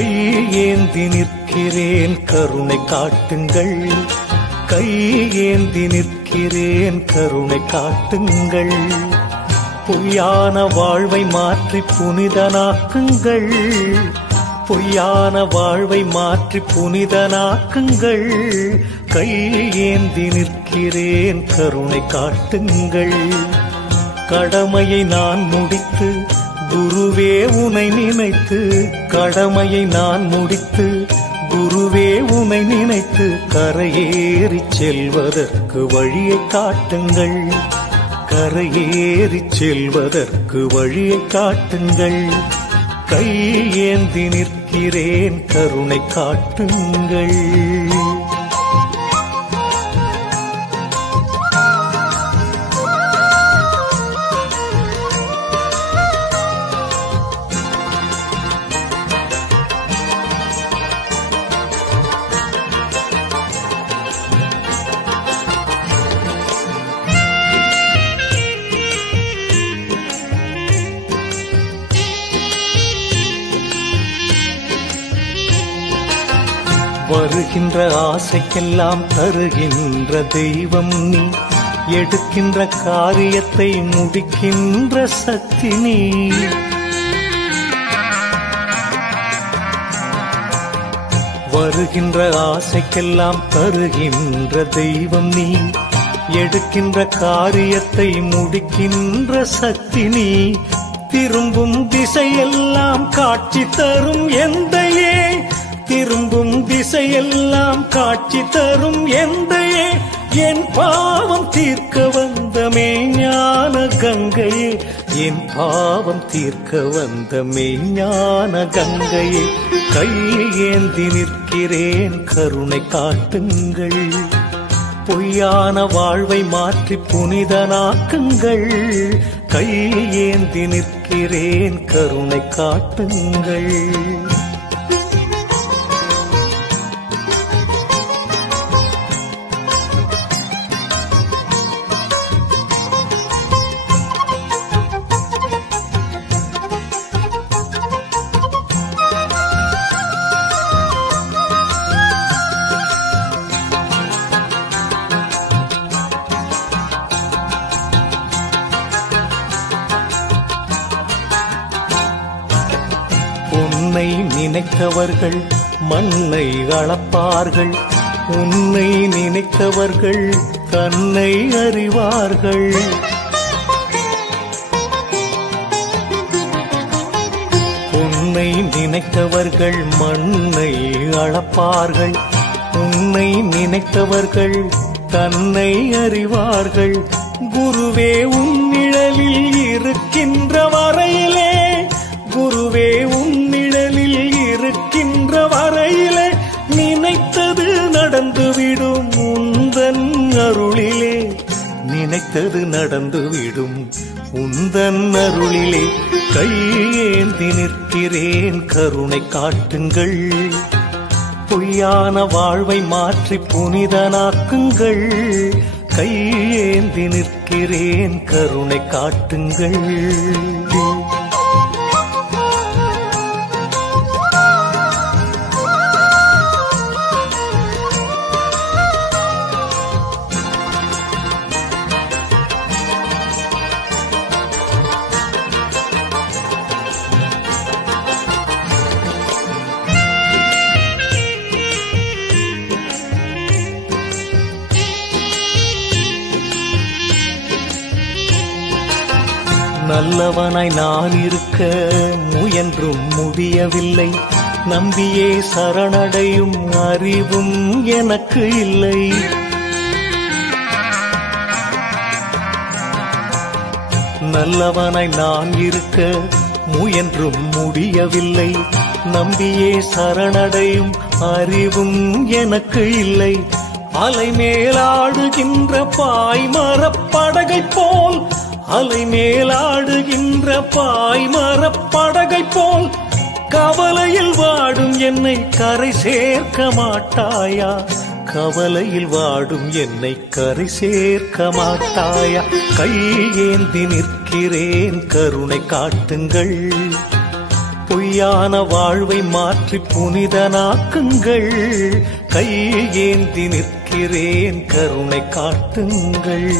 கையேந்தி நிற்கிறேன் கருணை காட்டுங்கள். கையேந்தி நிற்கிறேன் கருணை காட்டுங்கள். பொய்யான வாழ்வை மாற்றி புனிதனாக்குங்கள். பொய்யான வாழ்வை மாற்றி புனிதனாக்குங்கள். கையேந்தி நிற்கிறேன் கருணை காட்டுங்கள். கடமையை நான் முடித்து குருவே உனை நினைத்து, கடமையை நான் முடித்து குருவே உனை நினைத்து கரையேறி செல்வதற்கு வழியை காட்டுங்கள். கரையேறி செல்வதற்கு வழியை காட்டுங்கள். கையேந்தி நிற்கிறேன் கருணை காட்டுங்கள். வருகின்ற ஆசைக்கெல்லாம் தருகின்ற தெய்வம் நீ. எடுக்கின்ற காரியத்தை முடிக்கின்ற சக்தி நீ. வருகின்ற ஆசைக்கெல்லாம் தருகின்ற தெய்வம் நீ. எடுக்கின்ற காரியத்தை முடிக்கின்ற சக்தி நீ. திரும்பும் திசையெல்லாம் காட்சி தரும் எந்தையே. திரும்பும் திசையெல்லாம் காட்சி தரும் எந்தையே. என் பாவம் தீர்க்க வந்த மெய்ஞான கங்கையே. என் பாவம் தீர்க்க வந்த மெய்ஞான கங்கையே. கையேந்தி நிற்கிறேன் கருணை காட்டுங்கள். பொய்யான வாழ்வை மாற்றி புனிதனாக்குங்கள். கையேந்தி நிற்கிறேன் கருணை காட்டுங்கள். உன்னை நினைத்தவர்கள் மண்ணை அளப்பார்கள். உன்னை நினைத்தவர்கள் தன்னை அறிவார்கள். உன்னை நினைத்தவர்கள் மண்ணை அளப்பார்கள். உன்னை நினைத்தவர்கள் தன்னை அறிவார்கள். குருவே உன் நிழலில் இருக்கின்ற வரையிலே, குருவே உன் நிழலில் இருக்கின்ற வரையிலே நினைத்தது நடந்துவிடும் உந்தன் அருளிலே. நினைத்தது நடந்துவிடும் உந்தன் அருளிலே. கையேந்தி நிற்கிறேன் கருணை காட்டுங்கள். பொய்யான வாழ்வை மாற்றி புனிதனாக்குங்கள். கையேந்தி நிற்கிறேன் கருணை காட்டுங்கள். நல்லவனாய் நான் இருக்க முயன்றும் முடியவில்லை. நம்பியே சரணடையும் அறிவும் எனக்கு இல்லை. நல்லவனாய் நான் இருக்க முயன்றும் முடியவில்லை. நம்பியே சரணடையும் அறிவும் எனக்கு இல்லை. அலை மேலாடுகின்ற பாய்மரப்படகை போல், அலை மேலாடுகின்ற பாய்மரப்படகை போல் கவலையில் வாடும் என்னை கரை சேர்க்க மாட்டாயா? கவலையில் வாடும் என்னை கரை சேர்க்க மாட்டாயா? கையேந்தி நிற்கிறேன் கருணை காட்டுங்கள். பொய் பலியான வாழ்வை மாற்றி புனிதனாக்குங்கள். கையில் ஏந்தி நிற்கிறேன், கருணை காட்டுங்கள்.